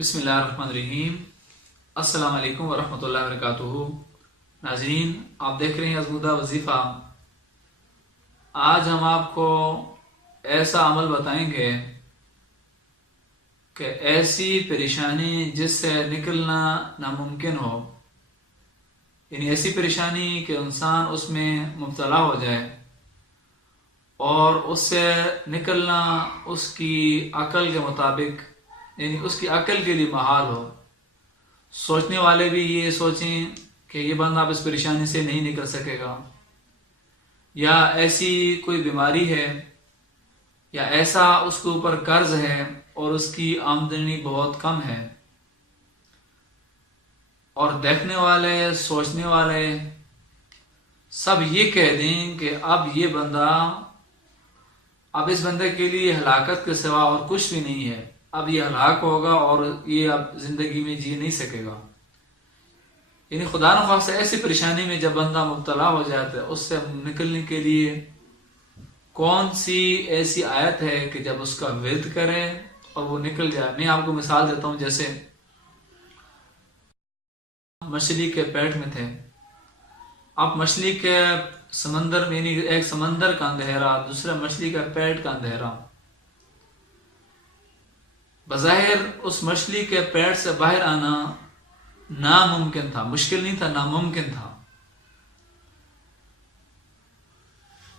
بسم اللہ الرحمن الرحیم۔ السلام علیکم ورحمۃ اللہ وبرکاتہ۔ ناظرین، آپ دیکھ رہے ہیں ازمودہ وظیفہ۔ آج ہم آپ کو ایسا عمل بتائیں گے کہ ایسی پریشانی جس سے نکلنا ناممکن ہو، یعنی ایسی پریشانی کہ انسان اس میں مبتلا ہو جائے اور اس سے نکلنا اس کی عقل کے مطابق، یعنی اس کی عقل کے لیے محال ہو۔ سوچنے والے بھی یہ سوچیں کہ یہ بندہ اب اس پریشانی سے نہیں نکل سکے گا، یا ایسی کوئی بیماری ہے، یا ایسا اس کے اوپر قرض ہے اور اس کی آمدنی بہت کم ہے، اور دیکھنے والے، سوچنے والے سب یہ کہہ دیں کہ اب یہ بندہ، اب اس بندے کے لیے ہلاکت کے سوا اور کچھ بھی نہیں ہے، اب یہ ہلاک ہوگا اور یہ اب زندگی میں جی نہیں سکے گا۔ یعنی خدا نخواستہ ایسی پریشانی میں جب بندہ مبتلا ہو جاتا ہے، اس سے نکلنے کے لیے کون سی ایسی آیت ہے کہ جب اس کا ورد کرے اور وہ نکل جائے۔ میں آپ کو مثال دیتا ہوں، جیسے مچھلی کے پیٹ میں تھے، آپ مچھلی کے سمندر میں، یعنی ایک سمندر کا اندھیرا، دوسرا مچھلی کا پیٹ کا اندھیرا۔ بظاہر اس مچھلی کے پیٹ سے باہر آنا ناممکن تھا، مشکل نہیں تھا، ناممکن تھا۔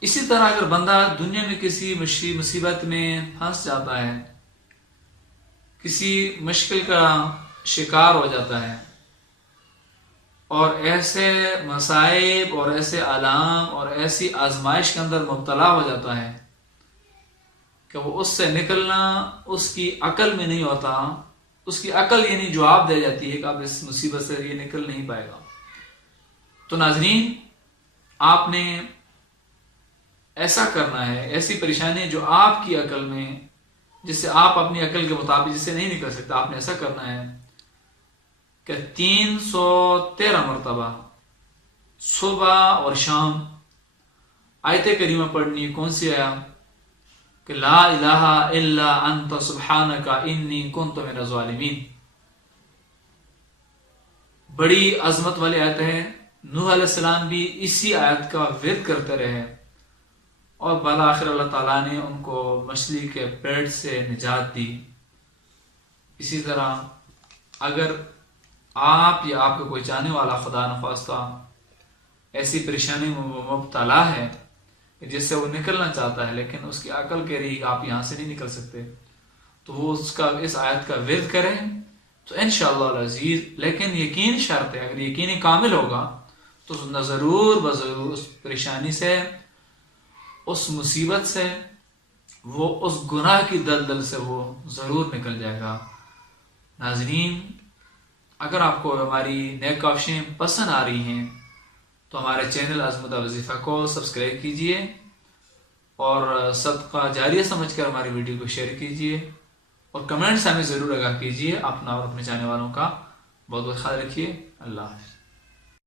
اسی طرح اگر بندہ دنیا میں کسی مصیبت میں پھنس جاتا ہے، کسی مشکل کا شکار ہو جاتا ہے، اور ایسے مصائب اور ایسے آلام اور ایسی آزمائش کے اندر مبتلا ہو جاتا ہے کہ وہ اس سے نکلنا اس کی عقل میں نہیں ہوتا، اس کی عقل یعنی جواب دے جاتی ہے کہ اب اس مصیبت سے یہ نکل نہیں پائے گا۔ تو ناظرین، آپ نے ایسا کرنا ہے، ایسی پریشانی جو آپ کی عقل میں، جس سے آپ اپنی عقل کے مطابق جس سے نہیں نکل سکتا، آپ نے ایسا کرنا ہے کہ 313 مرتبہ صبح اور شام آیت کریمہ پڑھنی۔ کون سی آیا؟ کہ لا الہ الا انت سبحانک انی کنت من الظالمین۔ بڑی عظمت والی آیت ہے۔ نوح علیہ السلام بھی اسی آیت کا ورد کرتے رہے، اور بالآخر اللہ تعالیٰ نے ان کو مچھلی کے پیٹ سے نجات دی۔ اسی طرح اگر آپ یا آپ کا کوئی چاہنے والا خدا نخواستہ ایسی پریشانی میں مبتلا ہے جس سے وہ نکلنا چاہتا ہے، لیکن اس کی عقل کہہ رہی آپ یہاں سے نہیں نکل سکتے، تو وہ اس آیت کا ورد کریں تو انشاءاللہ العزیز۔ لیکن یقین شرط ہے، اگر یقین کامل ہوگا تو ضرور بضرور اس پریشانی سے، اس مصیبت سے، وہ اس گناہ کی دلدل سے وہ ضرور نکل جائے گا۔ ناظرین، اگر آپ کو ہماری نیک کاوشیں پسند آ رہی ہیں تو ہمارے چینل ازمودہ وظیفہ کو سبسکرائب کیجئے، اور صدقہ جاریہ سمجھ کر ہماری ویڈیو کو شیئر کیجئے، اور کمنٹس ہمیں ضرور آگاہ کیجئے۔ اپنا اور اپنے جانے والوں کا بہت بہت خیال رکھیے۔ اللہ حافظ۔